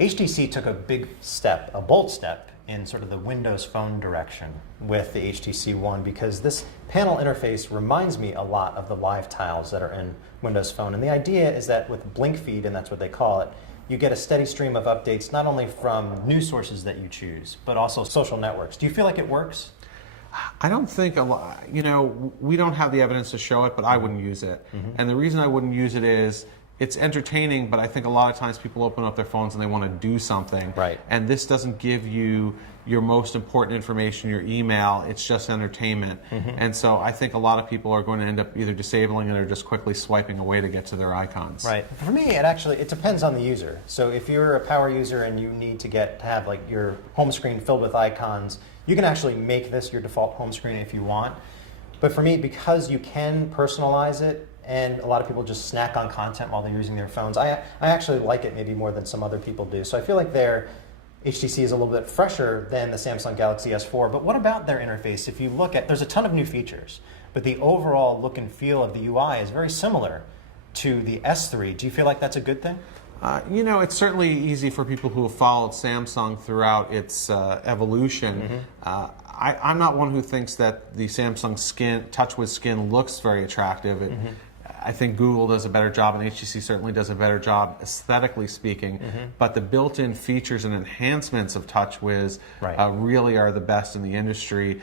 HTC took a big step, a bold step, in sort of the Windows Phone direction with the HTC One, because this panel interface reminds me a lot of the live tiles that are in Windows Phone. And the idea is that with Blinkfeed, and that's what they call it, you get a steady stream of updates not only from news sources that you choose, but also social networks. Do you feel like it works? I don't think a lot, you know, we don't have the evidence to show it, but I wouldn't use it. And the reason I wouldn't use it is it's entertaining, but I think a lot of times people open up their phones and they want to do something. Right. And this doesn't give you your most important information, your email. It's just entertainment. And so I think a lot of people are going to end up either disabling it or just quickly swiping away to get to their icons. Right. For me, it depends on the user. So if you're a power user and you need to have like your home screen filled with icons, you can actually make this your default home screen if you want. But for me, because you can personalize it, and a lot of people just snack on content while they're using their phones, I actually like it maybe more than some other people do. So I feel like their HTC is a little bit fresher than the Samsung Galaxy S4. But what about their interface? If you look at, there's a ton of new features, but the overall look and feel of the UI is very similar to the S3. Do you feel like that's a good thing? You know, it's certainly easy for people who have followed Samsung throughout its evolution. I'm not one who thinks that the Samsung Touch with Skin looks very attractive. I think Google does a better job, and HTC certainly does a better job aesthetically speaking, but the built-in features and enhancements of TouchWiz really are the best in the industry,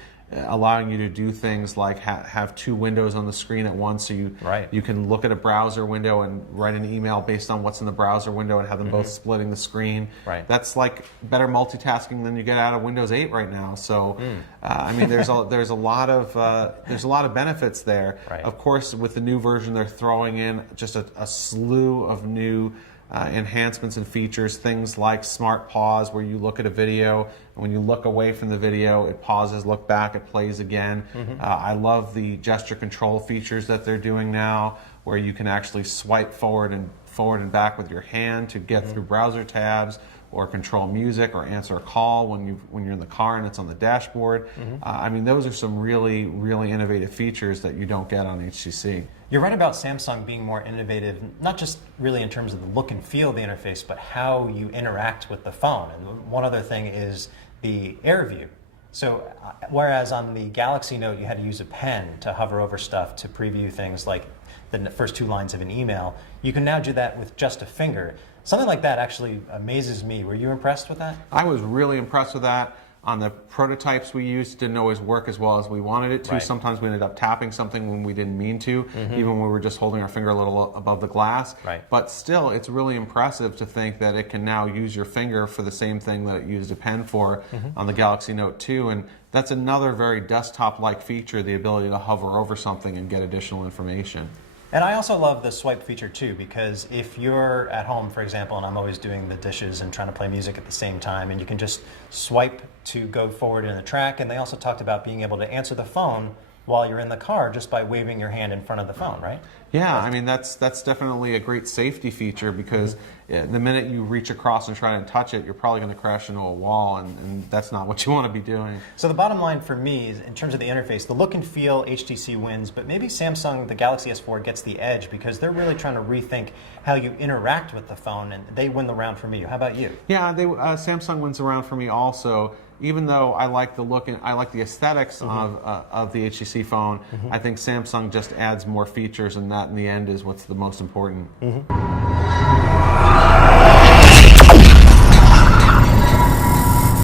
allowing you to do things like have two windows on the screen at once, so you can look at a browser window and write an email based on what's in the browser window and have them both splitting the screen. That's like better multitasking than you get out of Windows 8 right now. So I mean, there's a lot of benefits there. Of course, with the new version, they're throwing in just a slew of new enhancements and features, things like Smart Pause, where you look at a video, and when you look away from the video, it pauses, look back, it plays again. I love the gesture control features that they're doing now, where you can actually swipe forward and back with your hand to get through browser tabs, or control music, or answer a call when you're in the car and it's on the dashboard. I mean, those are some really, really innovative features that you don't get on HTC. You're right about Samsung being more innovative, not just really in terms of the look and feel of the interface, but how you interact with the phone. And one other thing is the Air View. So whereas on the Galaxy Note you had to use a pen to hover over stuff to preview things like the first two lines of an email, you can now do that with just a finger. Something like that actually amazes me. Were you impressed with that? I was really impressed with that. On the prototypes we used, it didn't always work as well as we wanted it to. Sometimes we ended up tapping something when we didn't mean to, even when we were just holding our finger a little above the glass. But still, it's really impressive to think that it can now use your finger for the same thing that it used a pen for on the Galaxy Note 2. And that's another very desktop-like feature, the ability to hover over something and get additional information. And I also love the swipe feature too, because if you're at home, for example, and I'm always doing the dishes and trying to play music at the same time, and you can just swipe to go forward in the track. And they also talked about being able to answer the phone while you're in the car just by waving your hand in front of the phone, right? Yeah, I mean, that's definitely a great safety feature, because the minute you reach across and try to touch it, you're probably going to crash into a wall, and that's not what you want to be doing. So the bottom line for me is, in terms of the interface, the look and feel, HTC wins, but maybe Samsung, the Galaxy S4 gets the edge, because they're really trying to rethink how you interact with the phone, and they win the round for me. How about you? Yeah, Samsung wins the round for me also. Even though I like the look and I like the aesthetics of the HTC phone, I think Samsung just adds more features, and that in the end is what's the most important.